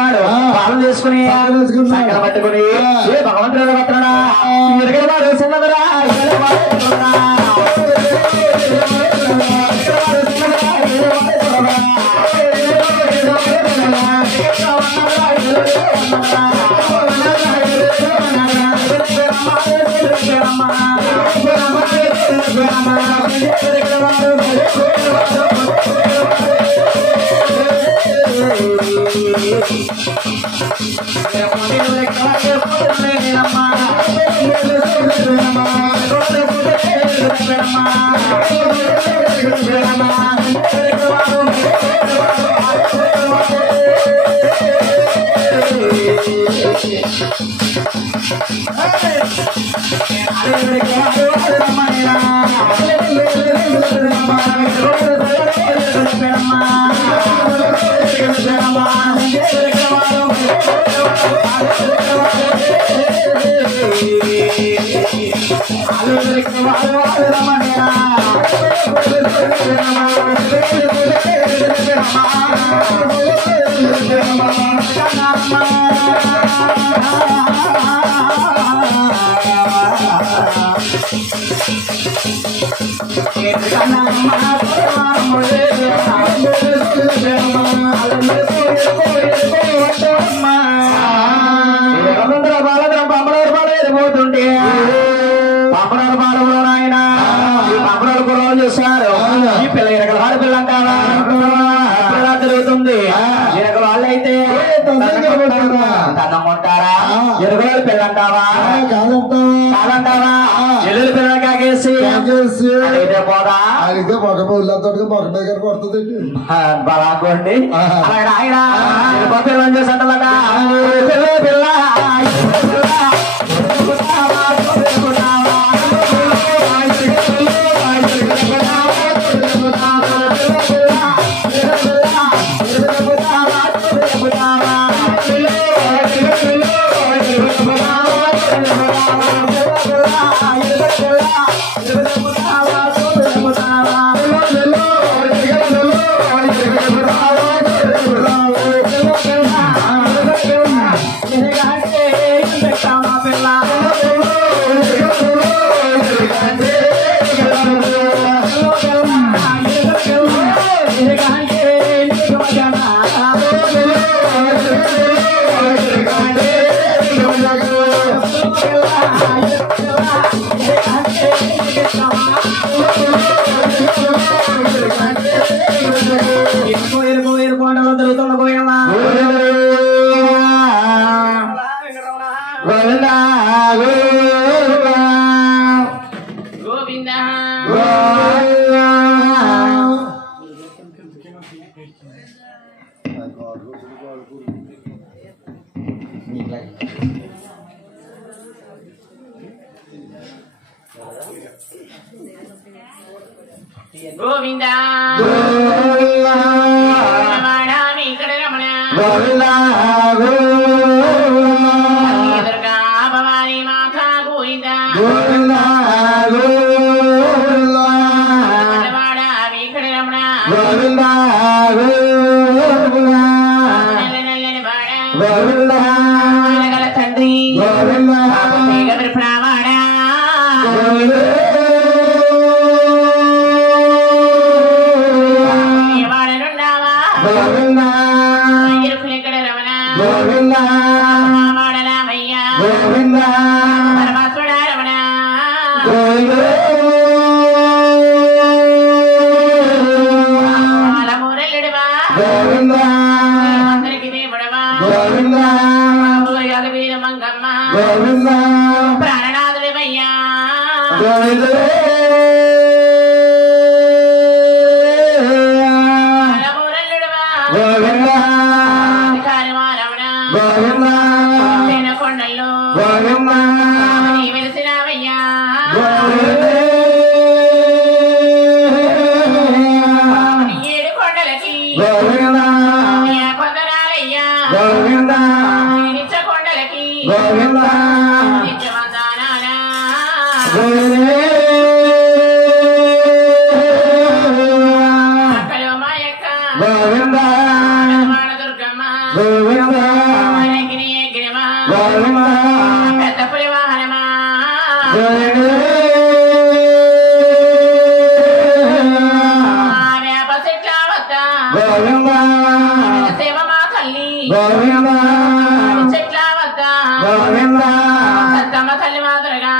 గారు పాలు తీసుకుని సక్కర పట్టుకుని భగవంతుడు పట్టడా ఎరగవాడు చిన్నదరా తన్నమ్మంటారా ఎరుగోలు పిల్లంటావా కాదంటావా ఎల్లులు పిల్లలు కాకేసి అడిగితే పోదా అడిగితే మొగ పిల్లలతో మొగ దగ్గర కొడుతుంది బలాకోండి అలాగే ఆయన పిల్లని చేసి అంటలట పిల్ల పిల్ల గోవిందా భవానీ మాతా గోవిందా తండ్రి ప్రామాడా ప్రాణనాథుడివయ్యా కొండల్లో వెలిసినావయ్యా ఏడు కొండలకి కొందనాలయ్యా నిత్య కొండలకి నిత్యవందనానా అక్కలో మా యొక్క దుర్గమ్మ పెద్ద పులి వాహనమా వేప చెట్ల వద్ద శివమా తల్లి చెట్ల వద్ద సత్తమ్మ తల్లి మాదిరిగా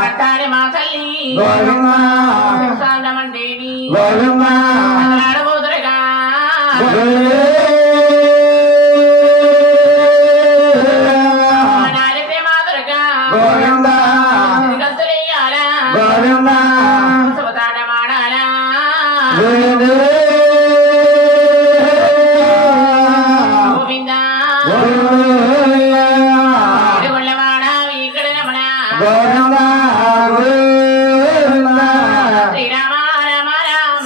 పట్టాడి మా తల్లి సాండమండేని ఆడబోదురుగా నాడితే మాదిరిగా గంతులెయ్యాలా శుభతాడ మాడాలా గోవిందా ఇడుగొళ్ళవాడ ఇక్కడ రమణ శ్రీరామ రామ రామ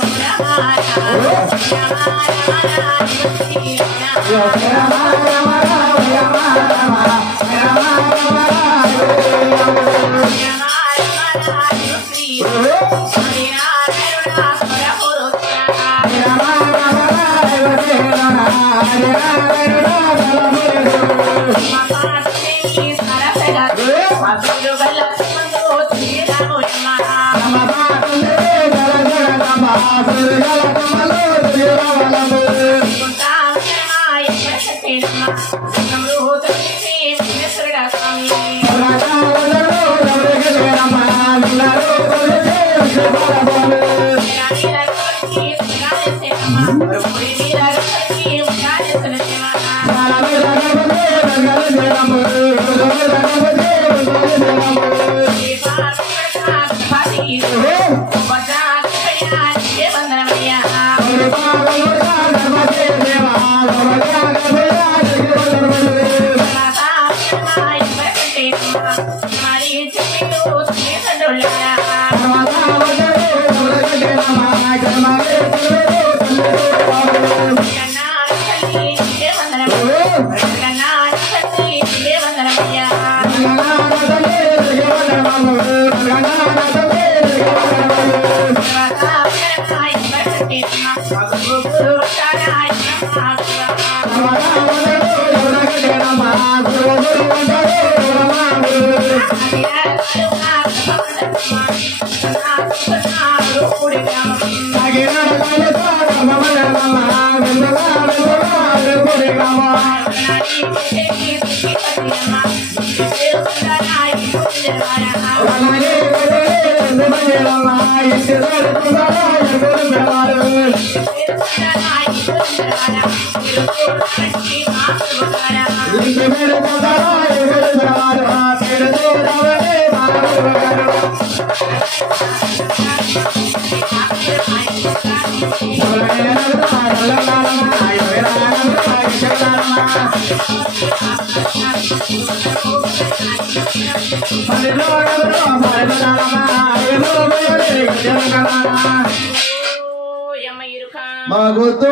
మాగొద్దు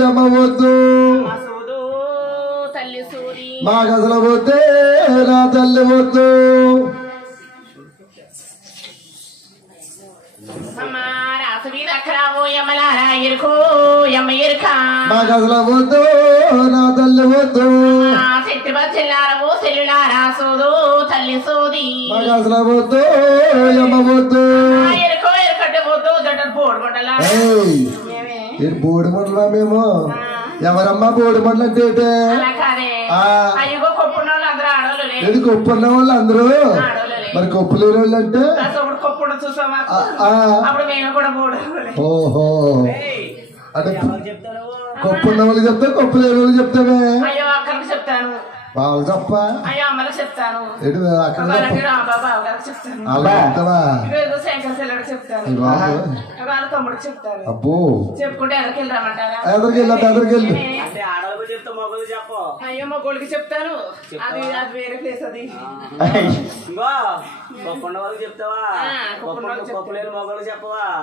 యమవద్దు మాకు అసలు వద్దే నా తల్లి వద్దు మాకు అసలు వద్దు నా తల్లి వద్దు మాకు అసలు వద్దు యమవద్దు బోడి మండలా మేము ఎవరమ్మా బోడి మండలం అంటే ఇది కొప్పున్న వాళ్ళు అందరూ మరి కొప్పు లేని వాళ్ళు అంటే ఓహో అంటే కొప్పున్న వాళ్ళు చెప్తా కొప్పు లేని వాళ్ళు చెప్తావే వాళ్ళు తప్ప అబ్బో చెప్పుకుంటే ఎదరికి వెళ్ళి అయ్యో మా కొడుకు చెప్తాను అది అది వేరే ప్లేస్ అది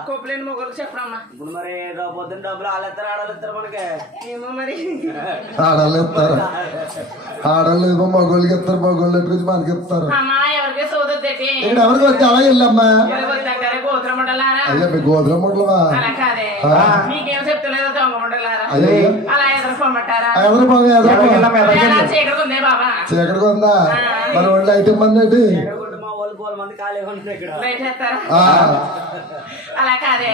కొప్పులేని మొగోళ్ళకి చెప్పడమ్మా ఇప్పుడు మరి పొద్దున్న డబ్బులు ఆడేస్తారు ఆడలేస్తారు మనకి ఏమో మరి ఆడవాళ్ళు ఇస్తారు ఆడవాళ్ళు ఏమో మగోళ్ళకి ఇస్తారు మగోళ్ళు గురించి మనకి ఇస్తారు అమ్మా ఎవరికి సోదరు ఇక్కడ ఎవరికి వచ్చి అలా వెళ్ళమ్మా దగ్గర గోత్రం ముండలారా అయ్యా మీ గోధుమ ముండలవా అలా కాదే మీకేం చెప్తలేదో దొంగ ముండలారా అయ్యో అలా ఎదుర్కోమంటారా చీకటి ఉందే బాబా చీకటిగా ఉందా మరి ఒళ్ళు ఐటమ్ అన్నట్టు మా వాళ్ళు 12 మంది ఖాళీగా ఉన్నారు ఇక్కడ లైట్ చేస్తారా అలా కాదే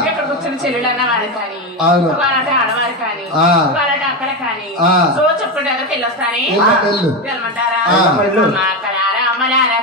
ఇక్కడ కూర్చొని చెల్లెలు అన్న వారు కానీ వాళ్ళంటే ఆడవారు కానీ వాళ్ళంటే అక్కడ కానీ సో చెప్పుకుంటే ఎవరికి వెళ్ళొస్తాని వెళ్ళమంటారా అమ్మలారా అమ్మలారా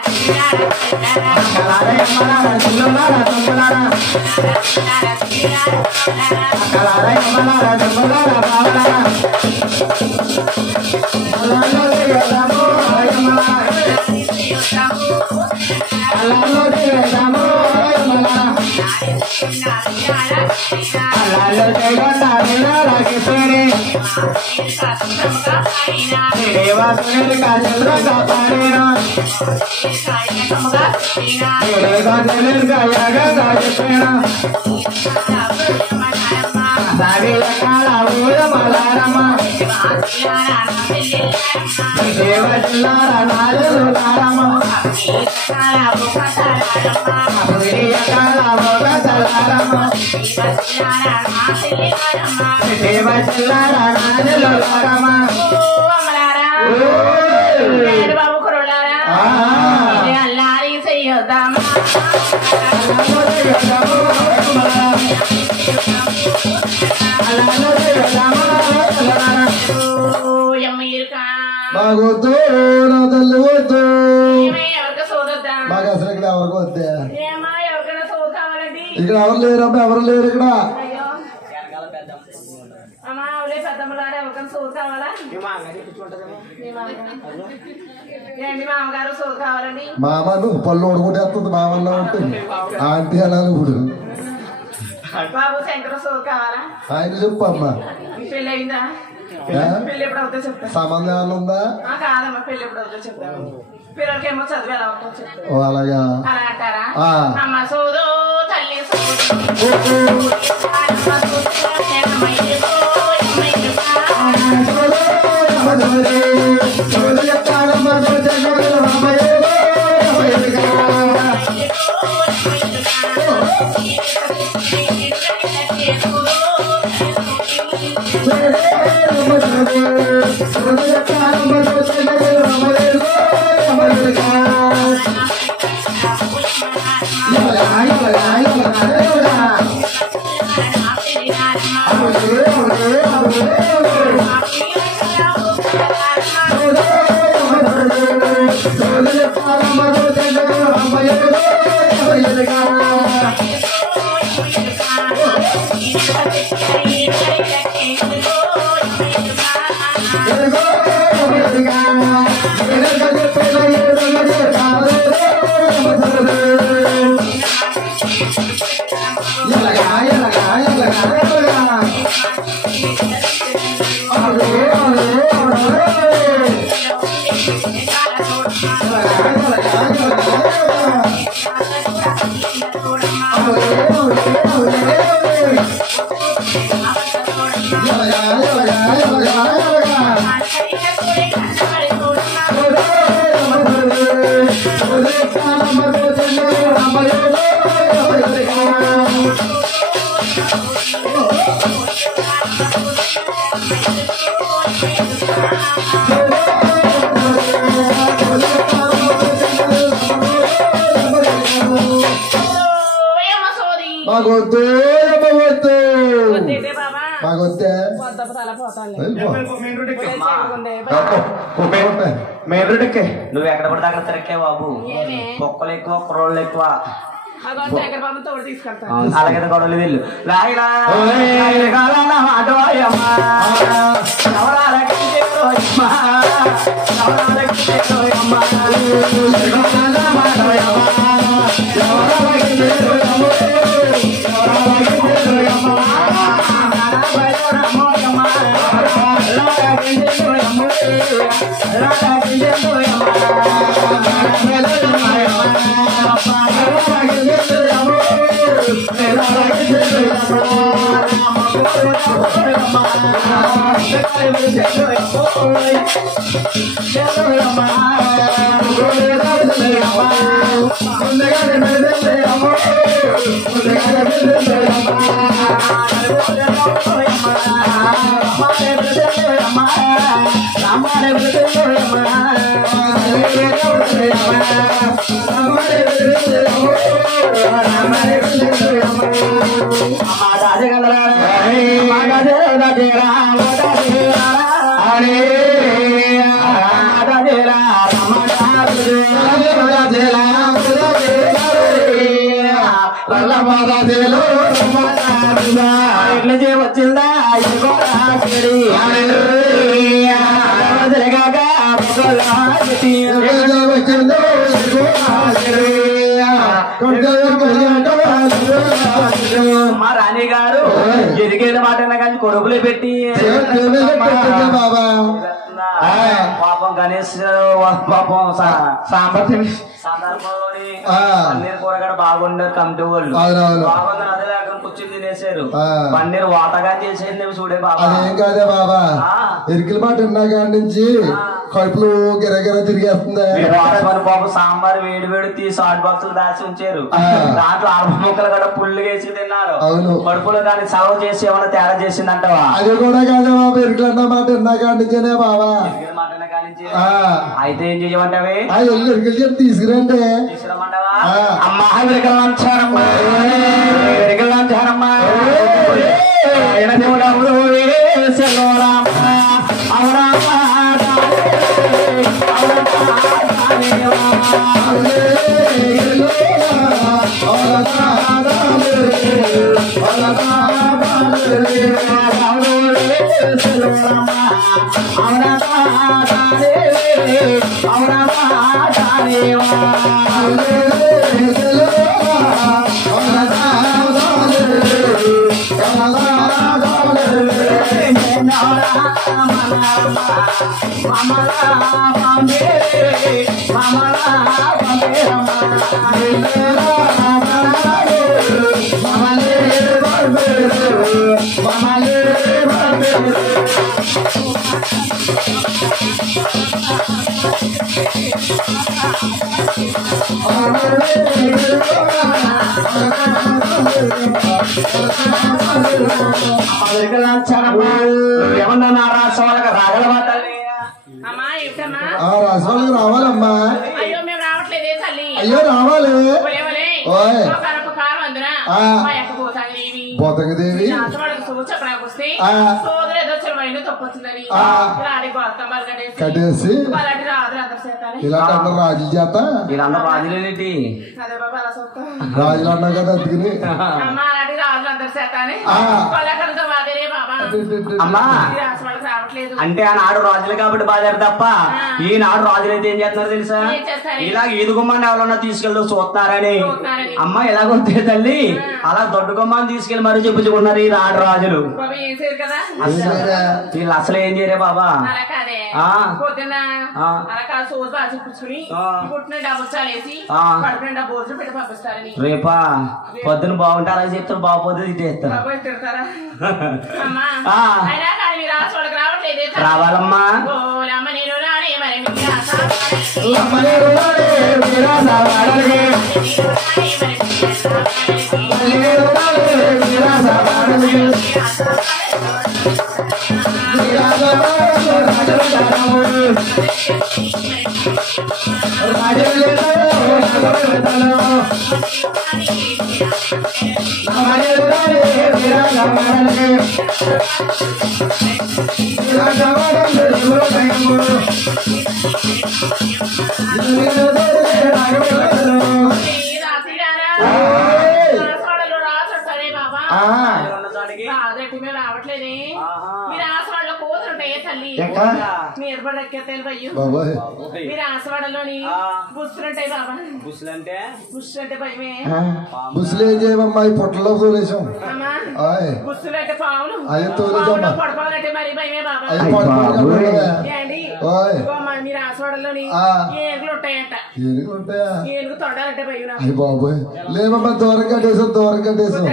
బాబు కుర్రోళ్ళారా అల్లారి చెయ్యొద్దామా మాకొద్దు నా తల్లి వద్దు ఎవరికి సోదొద్దా మాకు అసలు ఇక్కడ ఎవరికి వద్దే ఏమా ఎవరికైనా సోదు కావాలండి ఇక్కడ ఎవరు లేరమ్మా ఎవరు లేరు ఇక్కడ అయ్యో అమ్మా అవలే పెద్దమ్మలారా ఎవరికైనా సోదు కావాలా ఏంటి మామగారు సోదు కావాలండి మామ నువ్వు పళ్ళు ఓడుకుంటేస్తుంది మామల్లో ఉంటుంది ఆంటీ అనాలి ఇప్పుడు బాబు శంకర సోదు కావాలా ఆయన చెప్పమ్మా మీ పెళ్ళి అయిందా పెళ్ళి ఎప్పుడు అవుతా చెప్తాను సంబంధం ఏమన్నా ఉందా కాదమ్మా పెళ్ళి ఎప్పుడు అవుతా చెప్తాను పిల్లలకి ఏమో చదువు ఎలా అవుతుందో చెప్తాను ఓ అలాగా అలా అంటారా అమ్మ సోదు తల్లి మాకొద్దు మాకొద్దే మెయిన్ రోడ్ ఎక్కే నువ్వు ఎక్కడ పడితే అక్కడ తిరక్కే బాబు కుక్కలు ఎక్కువ కుర్రోళ్ళు ఎక్కువ అలాగే గొడవలు వీళ్ళు Come on. వచ్చిందా మా రాణి గారు ఎదిగేది మాట కానీ కొడుకులే పెట్టి బాబా పాపం గణేష్ పాపం సాంబార్ సందర్భంలోని పన్నీర్ కూర కూడా బాగుండారు కమిటీ వాళ్ళు బాగుందని అదే లేకుండా కూర్చొని తినేసారు పన్నీర్ వాటగా చేసేది చూడే బాబా అదేం కాదే బాబా ఎరికల మాట విన్నాక నుంచి కడుపులు గిరగిర తిరిగేస్తుంది బాబు సాంబార్ వేడి వేడి తీసి హాట్ బాక్స్ దాచి ఉంచారు దాంట్లో 60 ముక్కలు కూడా పుల్లు వేసి తిన్నారు అవును కడుపులో దాన్ని సర్వ్ చేసి ఏమైనా తేడా చేసిందంటవా అది కూడా కాదే బాబా ఎరికలు అన్న మాట విన్నాక నుంచేనే బాబా అయితే ఏం చేయమంటావే ఎరికలు చెప్పి తీసుకురండి తీసుకురమ్మంటావా అమ్మా విరకలంచారమ్మా విరకలంచారమ్మా ఏమన్నా నా రాష్ట్ర వాళ్ళకి రాగలవాటాలి రాజవాళ్ళకి రావాలమ్మా అయ్యో మేము రావట్లేదే తల్లి అయ్యో రావాలి పోతంగదేవి కట్టేసి ఇలాంటి అందరు రాజుల చేత వీళ్ళందరూ రాజులేంటి రాజులు అన్నా కదా అందుకుని అమ్మా అంటే ఆనాడు రాజులు కాబట్టి బాధారు తప్ప ఈనాడు రాజులైతే ఏం చేస్తున్నారు తెలుసా ఇలా ఈదుగుమ్మాన్ని ఎవరన్నా తీసుకెళ్తూ చూస్తున్నారని అమ్మ ఎలాగొస్తే తల్లి అలా దొడ్డు గుమ్మాన్ని తీసుకెళ్లి మరీ చెప్పుకున్నారు ఈ నాడు రాజులు వీళ్ళు అసలు ఏం చేయరే బాబా రేపా పొద్దున బాగుంటే అలా చెప్తారు బాగుపోతే తిట్టేస్తారు రావాలమ్మా రావట్లేదే మీరు ఆసవాడలో కోతులుంటాయే తల్లి మీరు మీరు ఆసవాడలోని బుస్సులుంటాయి బాబా బుస్సులంటే బుస్సులంటే భయమే బుస్సులు ఏం చేయమమ్మా ఈ పొట్టలో తోలేసాం బుస్సులంటే పావులు పడపాలంటే మరి భయమే బాబా ఏండి మీరు ఆసవాడలోని ఏనుగులు ఉంటాయంట ఏనుగులు ఉంటాయా ఏనుగు తొండాలంటే భయం అయ్యి బాబోయ్ లేవమ్మా దూరం కట్టేసాం దూరం కట్టేసాం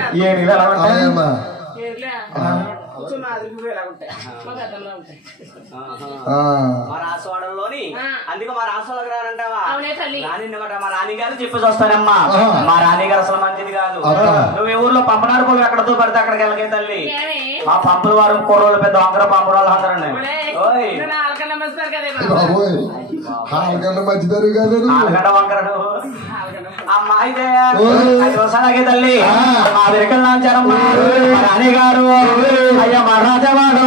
మా రాసవాడలోని అందుకే మా రాసవాళ్ళకి రానంటావా రానిన్నమాట మా రాణిగారు చెప్పేసి వస్తానమ్మా మా రాణిగారు అసలు మంచిది కాదు నువ్వు ఏ ఊర్లో పంపనారు పొలం ఎక్కడతో పడితే అక్కడికి వెళ్ళకే తల్లి మా పంపుల వారు కూరలు పెద్ద వంకర పంపుల వాళ్ళు అందరండి ఆలగడ్డ వంకరడు అమ్మా అయితే 5 రోజులకే తల్లి మా వెరకల్ నాచారమ్మా రాణి గారు అయ్యా మా రాజవాడు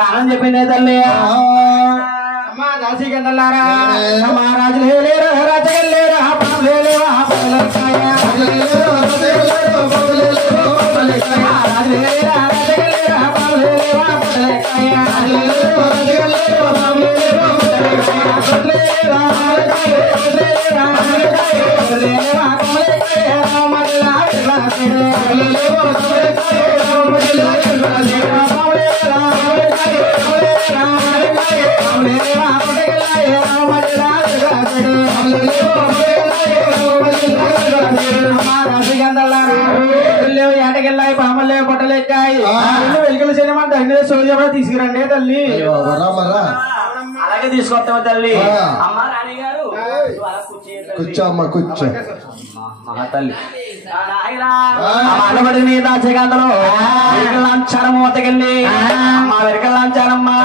రానని చెప్పిందే తల్లి అమ్మా దాసి గందలారా మా రాజులు లేరు రాజగలు లేరు ఏటకెళ్ళాయి పామలే పొట్టలెక్కాయి వెలుకలు చేయమంటే అన్ని సోజా తీసుకురండి తల్లి అలాగే తీసుకొస్తావా తల్లి అమ్మ రాణి గారు కూర్చో అమ్మ కూర్చో తల్లి అలబడి నీ దాచగలరు లాంచారం మూతకెళ్ళి మా వెరకల్ లాంచారమ్మా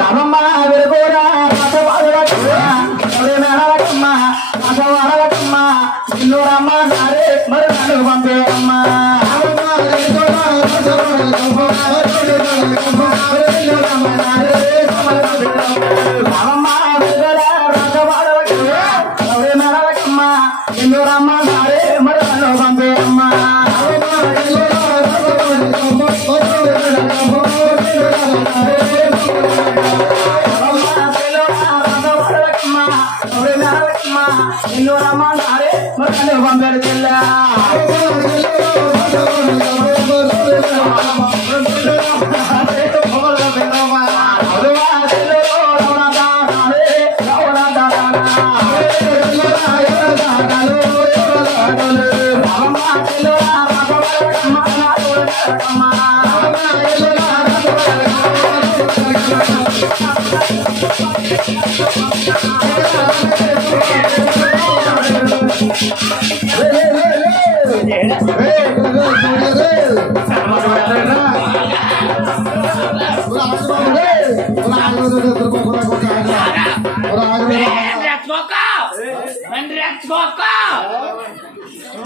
రామమ్మ వెరుకోరా వాడవటమ్మా ఇల్లు రమ్మ నారే మరి నన్ను పంపేయమ్మా రామమ్మ వాడవటమ్మా ఇల్లు రమ్మ నారే మరి నన్ను పంపేయమ్మా ఇల్లు రమ్మ నారే మరి నన్ను పంపారు చెల్లా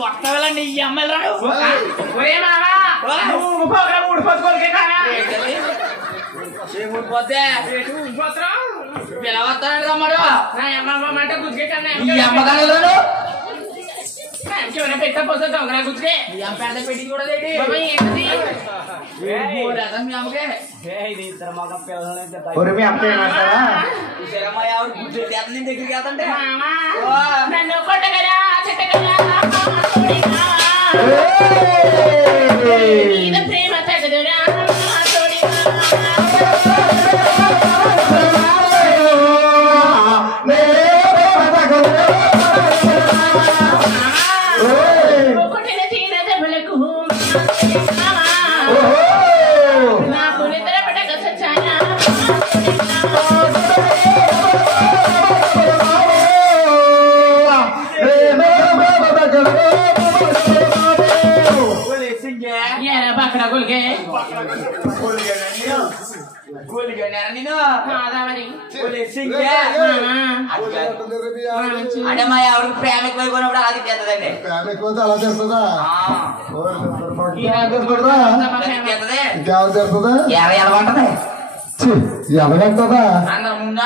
వస్తావాలండి ఈ అమ్మాయిలు రాడు పిలవస్తానండి రమ్మడు మాట గుర్తుకెట్టాను ఈ అమ్మకాలు పెట్టకపోతే దొంగ గుర్తుకే పెద్ద పెట్టి కూడా దగ్గరికి వెళ్తుంటే నన్ను కొట్టగలా చెట్టగలా ప్రేమ తగ్గదురా అంటే మా ఎవరికి ప్రేమ ఎక్కువైపోయినప్పుడు అది చేస్తుందండి ప్రేమ ఎక్కువైతే అలా చేస్తుందా ఎలా ఉంటది ఎలాగంటదా అందరు ముందు